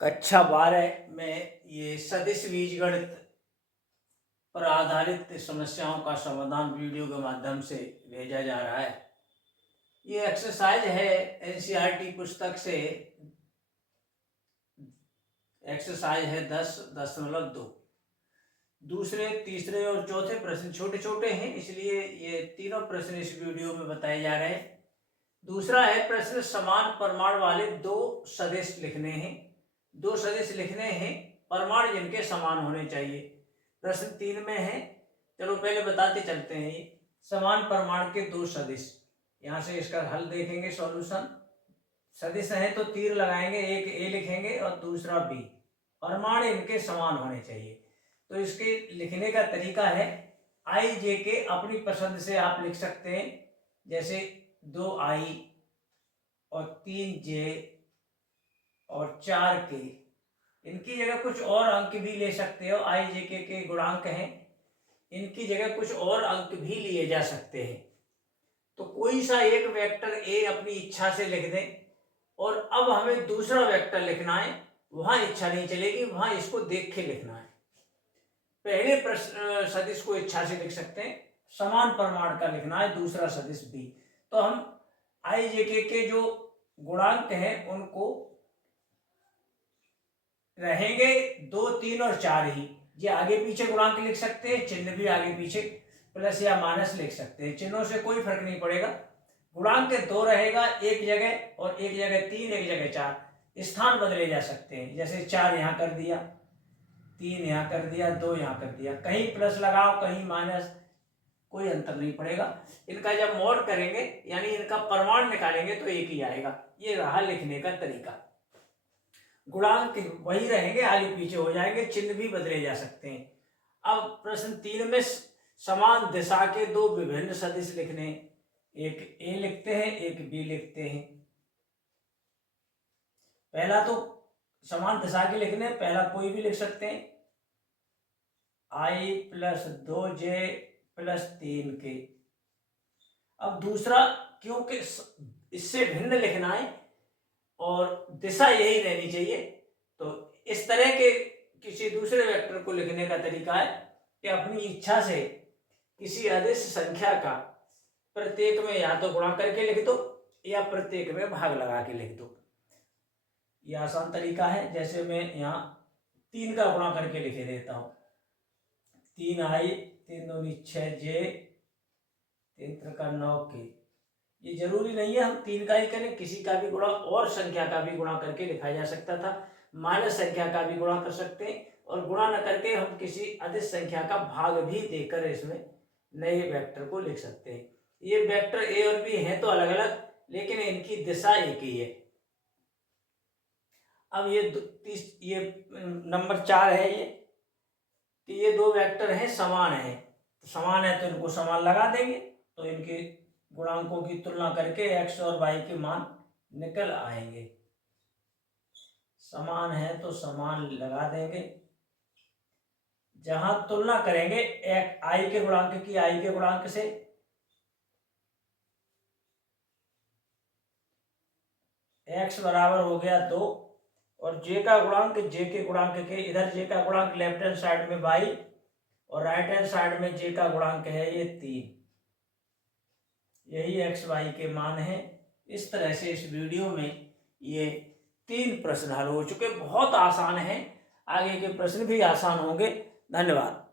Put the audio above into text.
कक्षा 12 में ये सदिश बीजगणित पर आधारित समस्याओं का समाधान वीडियो के माध्यम से भेजा जा रहा है। ये एक्सरसाइज है एनसीईआरटी पुस्तक से, एक्सरसाइज है 10.2। दूसरे, तीसरे और चौथे प्रश्न छोटे छोटे हैं, इसलिए ये तीनों प्रश्न इस वीडियो में बताए जा रहे हैं। दूसरा है प्रश्न, समान परिमाण वाले दो सदिश लिखने हैं। दो सदिश लिखने हैं, परिमाण जिनके समान होने चाहिए। प्रश्न 3 में है। चलो पहले बताते चलते हैं। ये समान परिमाण के दो सदिश, यहाँ से इसका हल देखेंगे, सॉल्यूशन। सदिश है तो तीर लगाएंगे, एक ए लिखेंगे और दूसरा बी। परिमाण इनके समान होने चाहिए। तो इसके लिखने का तरीका है, आई जे के अपनी पसंद से आप लिख सकते हैं, जैसे 2i और 3j और 4k। इनकी जगह कुछ और अंक भी ले सकते हो। आई जे के गुणांक हैं, इनकी जगह कुछ और अंक भी लिए जा सकते हैं। तो कोई सा एक वेक्टर ए अपनी इच्छा से लिख दें, और अब हमें दूसरा वेक्टर लिखना है, वहां इच्छा नहीं चलेगी, वहां इसको देख के लिखना है। पहले प्रश्न सदिश को इच्छा से लिख सकते हैं, समान परिमाण का लिखना है दूसरा सदिश बी। तो हम आई जे के जो गुणांक हैं उनको रहेंगे 2, 3 और 4 ही। ये आगे पीछे गुणांक लिख सकते हैं, चिन्ह भी आगे पीछे प्लस या माइनस लिख सकते हैं, चिन्हों से कोई फर्क नहीं पड़ेगा। गुणांक 2 रहेगा एक जगह, और एक जगह 3, एक जगह 4। स्थान बदले जा सकते हैं, जैसे 4 यहाँ कर दिया, 3 यहाँ कर दिया, 2 यहाँ कर दिया। कहीं प्लस लगाओ, कहीं माइनस, कोई अंतर नहीं पड़ेगा। इनका जब मोड करेंगे यानी इनका परिमाण निकालेंगे तो एक ही आएगा। ये रहा लिखने का तरीका। गुणांक वही रहेंगे, आगे पीछे हो जाएंगे, चिन्ह भी बदले जा सकते हैं। अब प्रश्न 3 में समान दिशा के दो विभिन्न सदिश लिखने, एक ए लिखते हैं, एक बी लिखते हैं। पहला तो समान दिशा के लिखने, पहला कोई भी लिख सकते हैं, i + 2j + 3k। अब दूसरा, क्योंकि इससे भिन्न लिखना है और दिशा यही रहनी चाहिए, तो इस तरह के किसी दूसरे वेक्टर को लिखने का तरीका है कि अपनी इच्छा से किसी अदिश संख्या का प्रत्येक में या तो गुणा करके लिख दो या प्रत्येक में भाग लगा के लिख दो। यह आसान तरीका है। जैसे मैं यहाँ 3 का गुणा करके लिखे देता हूँ, 3i, 3 दूनी 6j, 3 त्रिका 9k। ये जरूरी नहीं है हम 3 का ही करें, किसी का भी गुणा और संख्या का भी गुणा करके लिखा जा सकता था। माइनस संख्या का भी गुणा कर सकते हैं, और गुणा न करके हम किसी अधिक संख्या का भाग भी देकर इसमें नए वेक्टर को लिख सकते हैं। ये वेक्टर ए और बी हैं तो अलग अलग, लेकिन इनकी दिशा एक ही है। अब ये नंबर 4 है, ये कि ये दो वेक्टर हैं, समान है। तो समान है तो इनको समान लगा देंगे, तो इनके गुणांकों की तुलना करके x और y के मान निकल आएंगे। समान है तो समान लगा देंगे। जहां तुलना करेंगे i के गुणांक की i के गुणांक से, x बराबर हो गया 2, और j का गुणांक j के गुणांक के, इधर j का गुणांक लेफ्ट हैंड साइड में y और राइट हैंड साइड में j का गुणांक है ये 3। यही x y के मान है। इस तरह से इस वीडियो में ये 3 प्रश्न हल हो चुके। बहुत आसान है, आगे के प्रश्न भी आसान होंगे। धन्यवाद।